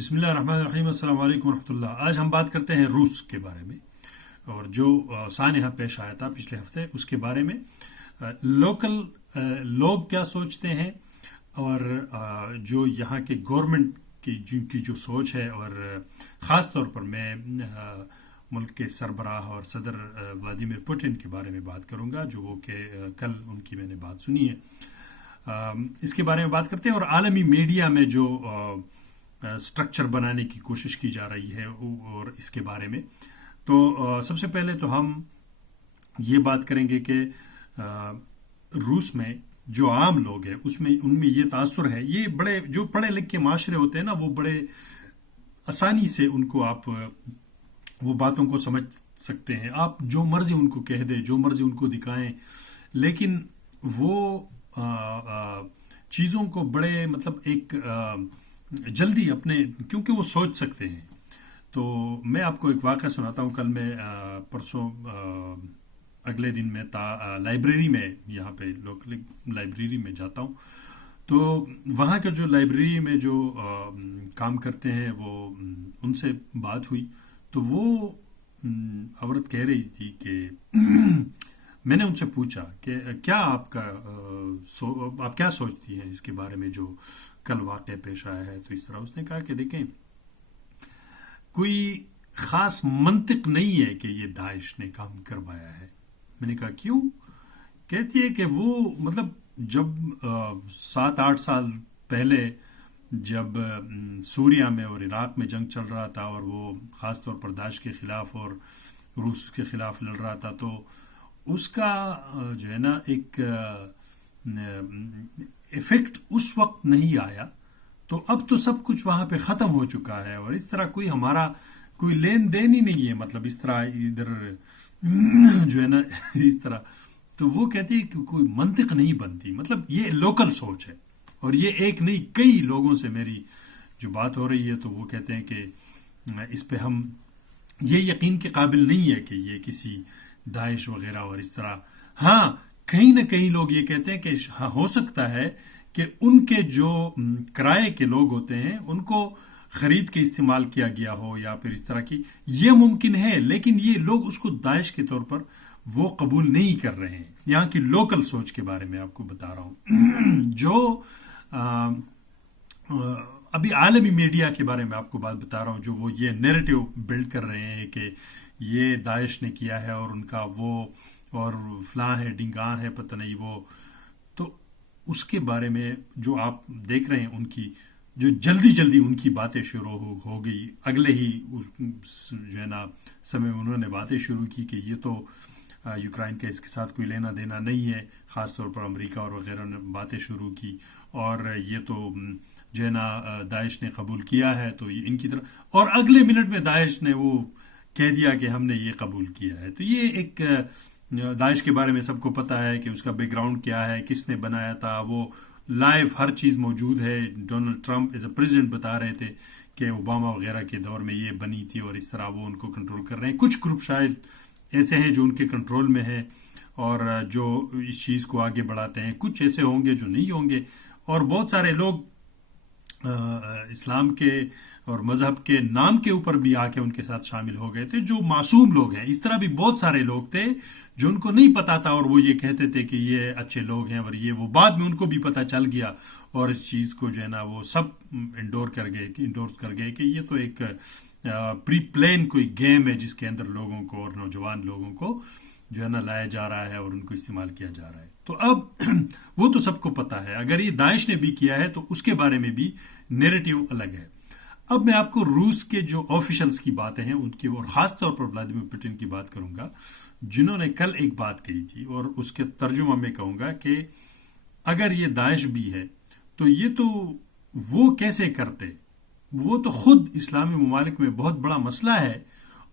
بسم اللہ الرحمن الرحیم، السلام علیکم ورحمۃ اللہ۔ آج ہم بات کرتے ہیں روس کے بارے میں، اور جو سانحہ پیش آیا تھا پچھلے ہفتے اس کے بارے میں۔ لوکل لوگ کیا سوچتے ہیں، اور جو یہاں کے گورنمنٹ کی جن کی جو سوچ ہے، اور خاص طور پر میں ملک کے سربراہ اور صدر ولادیمیر پوٹن کے بارے میں بات کروں گا، جو وہ کہ کل ان کی میں نے بات سنی ہے۔ اس کے بارے میں بات کرتے ہیں، اور عالمی میڈیا میں جو سٹرکچر بنانے کی کوشش کی جا رہی ہے اور اس کے بارے میں۔ تو سب سے پہلے تو ہم یہ بات کریں گے کہ روس میں جو عام لوگ ہیں ان میں یہ تاثر ہے، یہ بڑے جو پڑھے لکھے معاشرے ہوتے ہیں نا، وہ بڑے آسانی سے ان کو آپ وہ باتوں کو سمجھ سکتے ہیں۔ آپ جو مرضی ان کو کہہ دیں، جو مرضی ان کو دکھائیں، لیکن وہ چیزوں کو بڑے مطلب ایک جلدی اپنے، کیونکہ وہ سوچ سکتے ہیں۔ تو میں آپ کو ایک واقعہ سناتا ہوں۔ کل میں پرسوں اگلے دن میں لائبریری میں، یہاں پہ لوکل لائبریری میں جاتا ہوں، تو وہاں کے جو لائبریری میں جو کام کرتے ہیں، وہ ان سے بات ہوئی، تو وہ عورت کہہ رہی تھی کہ میں نے ان سے پوچھا کہ کیا آپ کیا سوچتی ہیں اس کے بارے میں جو کل واقعہ پیش آیا ہے۔ تو اس طرح اس نے کہا کہ دیکھیں، کوئی خاص منطق نہیں ہے کہ یہ داعش نے کام کروایا ہے۔ میں نے کہا کیوں؟ کہتی ہے کہ وہ مطلب جب 7-8 سال پہلے جب سوریا میں اور عراق میں جنگ چل رہا تھا، اور وہ خاص طور پر داعش کے خلاف اور روس کے خلاف لڑ رہا تھا، تو اس کا جو ہے نا ایک ایفیکٹ اس وقت نہیں آیا۔ تو اب تو سب کچھ وہاں پہ ختم ہو چکا ہے، اور اس طرح کوئی ہمارا کوئی لین دین ہی نہیں ہے، مطلب اس طرح ادھر جو ہے نا اس طرح۔ تو وہ کہتی ہے کہ کوئی منطق نہیں بنتی، مطلب یہ لوکل سوچ ہے، اور یہ ایک نہیں کئی لوگوں سے میری جو بات ہو رہی ہے، تو وہ کہتے ہیں کہ اس پہ ہم یہ یقین کے قابل نہیں ہے کہ یہ کسی داعش وغیرہ اور اس طرح۔ ہاں، کہیں نہ کہیں لوگ یہ کہتے ہیں کہ ہاں ہو سکتا ہے کہ ان کے جو کرائے کے لوگ ہوتے ہیں ان کو خرید کے استعمال کیا گیا ہو، یا پھر اس طرح کی، یہ ممکن ہے، لیکن یہ لوگ اس کو داعش کے طور پر وہ قبول نہیں کر رہے ہیں۔ یہاں کی لوکل سوچ کے بارے میں آپ کو بتا رہا ہوں۔ جو ابھی عالمی میڈیا کے بارے میں آپ کو بات بتا رہا ہوں، جو وہ یہ نیریٹو بلڈ کر رہے ہیں کہ یہ داعش نے کیا ہے، اور ان کا وہ اور فلاں ہے ڈنگاں ہے پتہ نہیں وہ، تو اس کے بارے میں جو آپ دیکھ رہے ہیں، ان کی جو جلدی ان کی باتیں شروع ہو گئی، اگلے ہی جو ہے نا سمے انہوں نے باتیں شروع کی کہ یہ تو یوکرائن کا اس کے ساتھ کوئی لینا دینا نہیں ہے، خاص طور پر امریکہ اور وغیرہ نے باتیں شروع کی، اور یہ تو جو ہے نا داعش نے قبول کیا ہے، تو یہ ان کی طرف، اور اگلے منٹ میں داعش نے وہ کہہ دیا کہ ہم نے یہ قبول کیا ہے۔ تو یہ ایک داعش کے بارے میں سب کو پتہ ہے کہ اس کا بیک گراؤنڈ کیا ہے، کس نے بنایا تھا، وہ لائیو ہر چیز موجود ہے۔ Donald Trump as a president بتا رہے تھے کہ اوباما وغیرہ کے دور میں یہ بنی تھی، اور اس طرح وہ ان کو کنٹرول کر رہے ہیں۔ کچھ گروپ شاید ایسے ہیں جو ان کے کنٹرول میں ہیں اور جو اس چیز کو آگے بڑھاتے ہیں، کچھ ایسے ہوں گے جو نہیں ہوں گے، اور بہت سارے لوگ اسلام کے اور مذہب کے نام کے اوپر بھی آ کے ان کے ساتھ شامل ہو گئے تھے، جو معصوم لوگ ہیں۔ اس طرح بھی بہت سارے لوگ تھے جو ان کو نہیں پتا تھا، اور وہ یہ کہتے تھے کہ یہ اچھے لوگ ہیں، اور یہ وہ بعد میں ان کو بھی پتا چل گیا، اور اس چیز کو جو ہے نا وہ سب انڈورس کر گئے کہ یہ تو ایک پری پلان کوئی گیم ہے، جس کے اندر لوگوں کو اور نوجوان لوگوں کو جو ہے نا لایا جا رہا ہے اور ان کو استعمال کیا جا رہا ہے۔ تو اب وہ تو سب کو پتہ ہے، اگر یہ داعش نے بھی کیا ہے تو اس کے بارے میں بھی نیریٹو الگ ہے۔ اب میں آپ کو روس کے جو آفیشلز کی باتیں ہیں ان کی، اور خاص طور پر ولادیمیر پوٹن کی بات کروں گا، جنہوں نے کل ایک بات کہی تھی، اور اس کے ترجمہ میں کہوں گا کہ اگر یہ داعش بھی ہے تو یہ تو وہ کیسے کرتے، وہ تو خود اسلامی ممالک میں بہت بڑا مسئلہ ہے،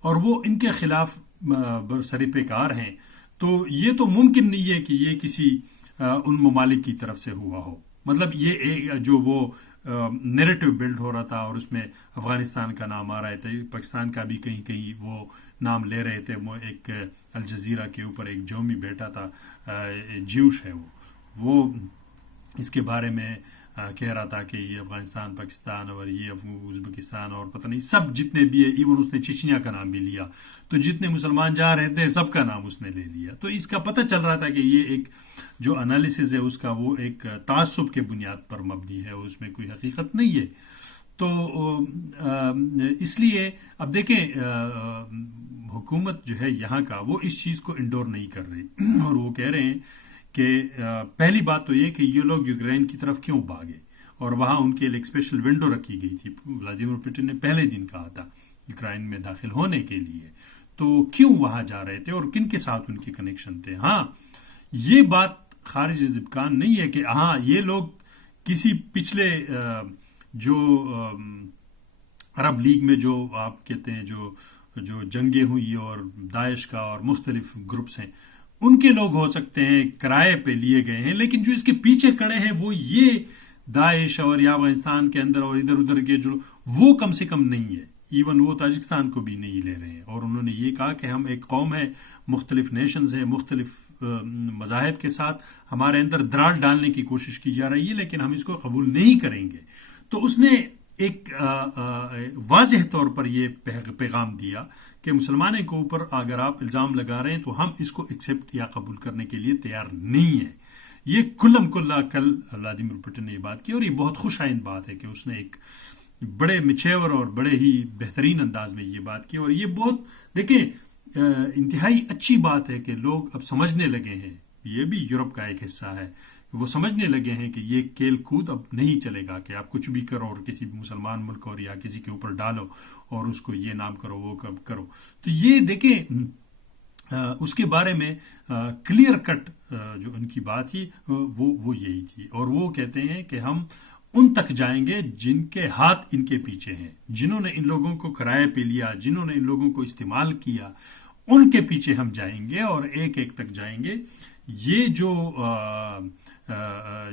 اور وہ ان کے خلاف سر پیکار ہیں، تو یہ تو ممکن نہیں ہے کہ یہ کسی ان ممالک کی طرف سے ہوا ہو۔ مطلب یہ جو وہ نیریٹو بلڈ ہو رہا تھا، اور اس میں افغانستان کا نام آ رہا تھا، پاکستان کا بھی کہیں کہیں وہ نام لے رہے تھے۔ وہ ایک الجزیرہ کے اوپر ایک جومی بیٹا تھا، جیوش ہے وہ اس کے بارے میں کہہ رہا تھا کہ یہ افغانستان پاکستان اور یہ ازبکستان اور پتہ نہیں سب جتنے بھی ہے، ایون اس نے چچنیا کا نام بھی لیا، تو جتنے مسلمان جا رہے تھے سب کا نام اس نے لے لیا. تو اس کا پتہ چل رہا تھا کہ یہ ایک جو انالیسز ہے اس کا وہ ایک تعصب کے بنیاد پر مبنی ہے، اس میں کوئی حقیقت نہیں ہے. تو اس لیے اب دیکھیں حکومت جو ہے یہاں کا وہ اس چیز کو انڈور نہیں کر رہی، اور وہ کہہ رہے ہیں کہ پہلی بات تو یہ کہ یہ لوگ یوکرین کی طرف کیوں بھاگے، اور وہاں ان کے لیے ایک اسپیشل ونڈو رکھی گئی تھی. ولادیمیر پوٹن نے پہلے دن کہا تھا یوکرین میں داخل ہونے کے لیے، تو کیوں وہاں جا رہے تھے اور کن کے ساتھ ان کے کنیکشن تھے. ہاں یہ بات خارج از امکان نہیں ہے کہ ہاں یہ لوگ کسی پچھلے جو عرب لیگ میں جو آپ کہتے ہیں جو جنگیں ہوئی اور داعش کا اور مختلف گروپس ہیں ان کے لوگ ہو سکتے ہیں، کرائے پہ لیے گئے ہیں، لیکن جو اس کے پیچھے کڑے ہیں وہ یہ داعش اور یا افغانستان کے اندر اور ادھر ادھر کے جو وہ کم سے کم نہیں ہے. ایون وہ تاجکستان کو بھی نہیں لے رہے ہیں، اور انہوں نے یہ کہا کہ ہم ایک قوم ہے، مختلف نیشنز ہیں، مختلف مذاہب کے ساتھ ہمارے اندر دراڑ ڈالنے کی کوشش کی جا رہی ہے، لیکن ہم اس کو قبول نہیں کریں گے. تو اس نے ایک واضح طور پر یہ پیغام دیا کہ مسلمانوں کے اوپر اگر آپ الزام لگا رہے ہیں تو ہم اس کو ایکسیپٹ یا قبول کرنے کے لیے تیار نہیں ہیں. یہ کلم کلا کل ولادیمیر پوٹن نے یہ بات کی، اور یہ بہت خوش آئند بات ہے کہ اس نے ایک بڑے میچیور اور بڑے ہی بہترین انداز میں یہ بات کی. اور یہ بہت دیکھیں انتہائی اچھی بات ہے کہ لوگ اب سمجھنے لگے ہیں، یہ بھی یورپ کا ایک حصہ ہے، وہ سمجھنے لگے ہیں کہ یہ کھیل کود اب نہیں چلے گا کہ آپ کچھ بھی کرو اور کسی مسلمان ملک اور یا کسی کے اوپر ڈالو اور اس کو یہ نام کرو وہ کرو. تو یہ دیکھیں اس کے بارے میں کلیئر کٹ جو ان کی بات تھی وہ یہی تھی، اور وہ کہتے ہیں کہ ہم ان تک جائیں گے جن کے ہاتھ ان کے پیچھے ہیں، جنہوں نے ان لوگوں کو کرائے پہ لیا، جنہوں نے ان لوگوں کو استعمال کیا، ان کے پیچھے ہم جائیں گے اور ایک ایک تک جائیں گے. یہ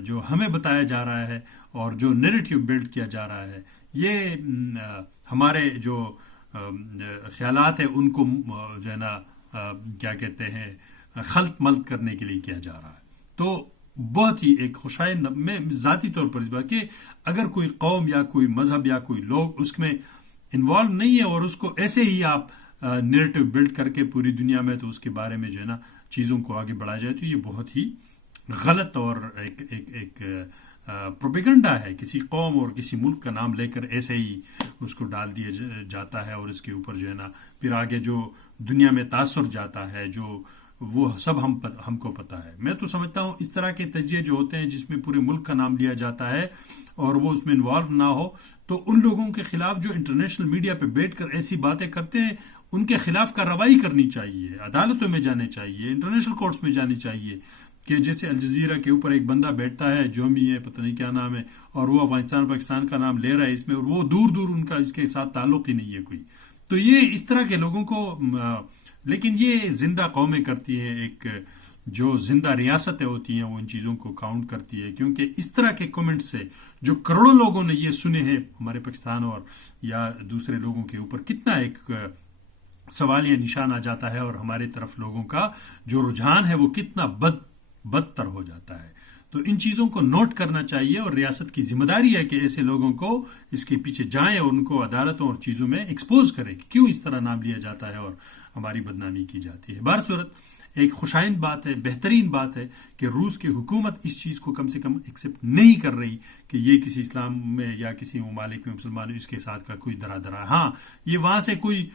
جو ہمیں بتایا جا رہا ہے اور جو نیریٹیو بلڈ کیا جا رہا ہے، یہ ہمارے جو خیالات ہیں ان کو جو ہے نا کیا کہتے ہیں خلط ملط کرنے کے لیے کیا جا رہا ہے. تو بہت ہی ایک خوشائند میں ذاتی طور پر اس بات کہ اگر کوئی قوم یا کوئی مذہب یا کوئی لوگ اس میں انوالو نہیں ہے اور اس کو ایسے ہی آپ نیریٹو بلڈ کر کے پوری دنیا میں تو اس کے بارے میں جو ہے نا چیزوں کو آگے بڑھایا جائے، تو یہ بہت ہی غلط اور ایک پروپیگنڈا ہے. کسی قوم اور کسی ملک کا نام لے کر ایسے ہی اس کو ڈال دیا جاتا ہے، اور اس کے اوپر جو ہے نا پھر آگے جو دنیا میں تاثر جاتا ہے جو وہ سب ہم کو پتہ ہے. میں تو سمجھتا ہوں اس طرح کے تجزیے جو ہوتے ہیں جس میں پورے ملک کا نام لیا جاتا ہے اور وہ اس میں انوالو نہ ہو، تو ان لوگوں کے خلاف جو انٹرنیشنل میڈیا پہ بیٹھ کر ایسی باتیں کرتے ہیں ان کے خلاف کارروائی کرنی چاہیے، عدالتوں میں جانے چاہیے، انٹرنیشنل کورٹس میں جانی چاہیے. کہ جیسے الجزیرہ کے اوپر ایک بندہ بیٹھتا ہے جو بھی ہے پتہ نہیں کیا نام ہے، اور وہ افغانستان پاکستان کا نام لے رہا ہے اس میں، اور وہ دور دور ان کا اس کے ساتھ تعلق ہی نہیں ہے کوئی. تو یہ اس طرح کے لوگوں کو لیکن یہ زندہ قومیں کرتی ہیں، ایک جو زندہ ریاستیں ہوتی ہیں وہ ان چیزوں کو کاؤنٹ کرتی ہے، کیونکہ اس طرح کے کمنٹ سے جو کروڑوں لوگوں نے یہ سنے ہیں ہمارے پاکستان اور یا دوسرے لوگوں کے اوپر کتنا ایک سوالیہ نشان آ جاتا ہے، اور ہمارے طرف لوگوں کا جو رجحان ہے وہ کتنا بدتر ہو جاتا ہے. تو ان چیزوں کو نوٹ کرنا چاہیے، اور ریاست کی ذمہ داری ہے کہ ایسے لوگوں کو اس کے پیچھے جائیں اور ان کو عدالتوں اور چیزوں میں ایکسپوز کریں کہ کیوں اس طرح نام لیا جاتا ہے اور ہماری بدنامی کی جاتی ہے. بہر صورت ایک خوشائند بات ہے، بہترین بات ہے کہ روس کی حکومت اس چیز کو کم سے کم ایکسیپٹ نہیں کر رہی کہ یہ کسی اسلام میں یا کسی ممالک میں مسلمان اس کے ساتھ کا کوئی درا. ہاں یہ وہاں سے کوئی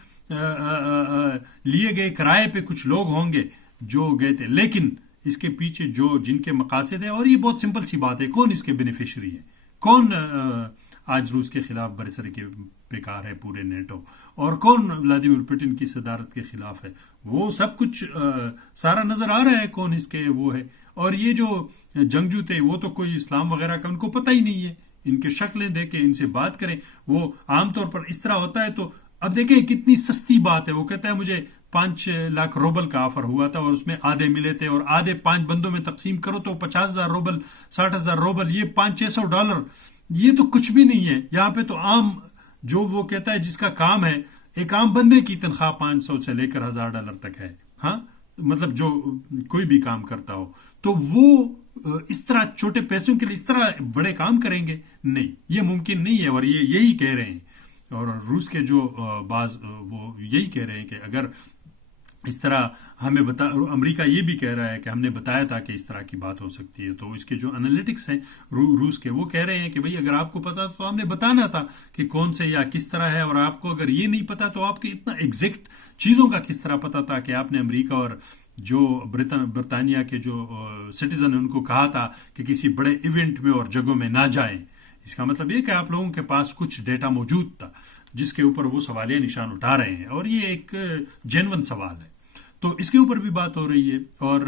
لیے گئے کرائے پہ کچھ لوگ ہوں گے جو گئے تھے، لیکن اس کے پیچھے جن کے مقاصد ہیں، اور یہ بہت سمپل سی بات ہے، کون اس کے بینیفیشری ہے، کون آج روس کے خلاف برسر کے بیکار ہے پورے نیٹو، اور کون ولادیمیر پوٹن کی صدارت کے خلاف ہے، وہ سب کچھ سارا نظر آ رہا ہے کون اس کے وہ ہے. اور یہ جو جنگجو تھے وہ تو کوئی اسلام وغیرہ کا ان کو پتہ ہی نہیں ہے، ان کے شکلیں دیکھیں، ان سے بات کریں. وہ عام طور پر اس طرح ہوتا ہے. تو اب دیکھیں کتنی سستی بات ہے، وہ کہتا ہے مجھے 5 لاکھ روبل کا آفر ہوا تھا اور اس میں آدھے ملے تھے، اور آدھے 5 بندوں میں تقسیم کرو تو 50,000 روبل، 60,000 روبل، یہ $500-600، یہ تو کچھ بھی نہیں ہے. یہاں پہ تو عام جو وہ کہتا ہے جس کا کام ہے، ایک عام بندے کی تنخواہ 500 سے لے کر $1,000 تک ہے. ہاں مطلب جو کوئی بھی کام کرتا ہو، تو وہ اس طرح چھوٹے پیسوں کے لیے اس طرح بڑے کام کریں گے؟ نہیں، یہ ممکن نہیں ہے، اور یہ یہی کہہ رہے ہیں. اور روس کے جو بعض وہ یہی کہہ رہے ہیں کہ اگر اس طرح ہمیں امریکہ یہ بھی کہہ رہا ہے کہ ہم نے بتایا تھا کہ اس طرح کی بات ہو سکتی ہے. تو اس کے جو انالیٹکس ہیں روس کے، وہ کہہ رہے ہیں کہ بھئی اگر آپ کو پتا تو ہم نے بتانا تھا کہ کون سے یا کس طرح ہے، اور آپ کو اگر یہ نہیں پتا تو آپ کے اتنا ایگزیکٹ چیزوں کا کس طرح پتا تھا کہ آپ نے امریکہ اور جو برطانیہ کے جو سٹیزن ہیں ان کو کہا تھا کہ کسی بڑے ایونٹ میں اور جگہوں میں نہ جائیں. اس کا مطلب یہ کہ آپ لوگوں کے پاس کچھ ڈیٹا موجود تھا جس کے اوپر وہ سوالیہ نشان اٹھا رہے ہیں، اور یہ ایک جینون سوال ہے. تو اس کے اوپر بھی بات ہو رہی ہے. اور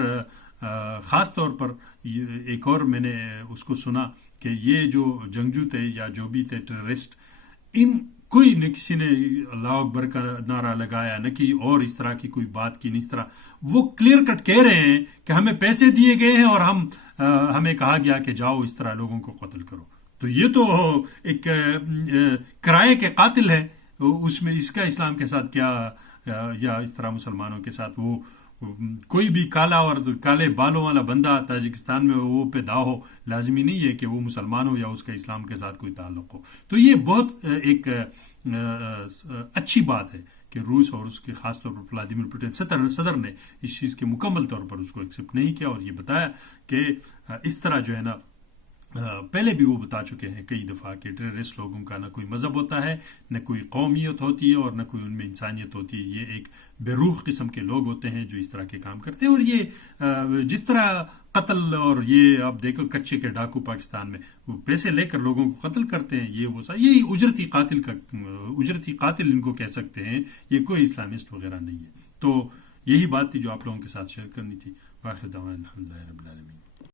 خاص طور پر ایک اور میں نے اس کو سنا کہ یہ جو جنگجو تھے یا جو بھی تھے ٹیررسٹ، ان کوئی نہ کسی نے اللہ اکبر کا نعرہ لگایا، نہ کہ اور اس طرح کی کوئی بات کی، نہیں. اس طرح وہ کلیئر کٹ کہہ رہے ہیں کہ ہمیں پیسے دیے گئے ہیں اور ہمیں کہا گیا کہ جاؤ اس طرح لوگوں کو قتل کرو. تو یہ تو ایک کرائے کے قاتل ہے. اس میں اس کا اسلام کے ساتھ کیا، یا اس طرح مسلمانوں کے ساتھ وہ کوئی بھی کالا اور کالے بالوں والا بندہ تاجکستان میں وہ پیدا ہو، لازمی نہیں ہے کہ وہ مسلمان ہو یا اس کا اسلام کے ساتھ کوئی تعلق ہو. تو یہ بہت ایک اچھی بات ہے کہ روس اور اس کے خاص طور پر ولادیمیر پوٹن صدر نے اس چیز کے مکمل طور پر اس کو ایکسیپٹ نہیں کیا، اور یہ بتایا کہ اس طرح جو ہے نا، پہلے بھی وہ بتا چکے ہیں کئی دفعہ کہ ٹیررسٹ لوگوں کا نہ کوئی مذہب ہوتا ہے، نہ کوئی قومیت ہوتی ہے، اور نہ کوئی ان میں انسانیت ہوتی ہے. یہ ایک بے روح قسم کے لوگ ہوتے ہیں جو اس طرح کے کام کرتے ہیں. اور یہ جس طرح قتل، اور یہ آپ دیکھو کچے کے ڈاکو پاکستان میں وہ پیسے لے کر لوگوں کو قتل کرتے ہیں، یہی اجرتی قاتل ان کو کہہ سکتے ہیں. یہ کوئی اسلامسٹ وغیرہ نہیں ہے. تو یہی بات تھی جو آپ لوگوں کے ساتھ شیئر کرنی تھی. واخر دعوانا الحمدللہ رب العالمین.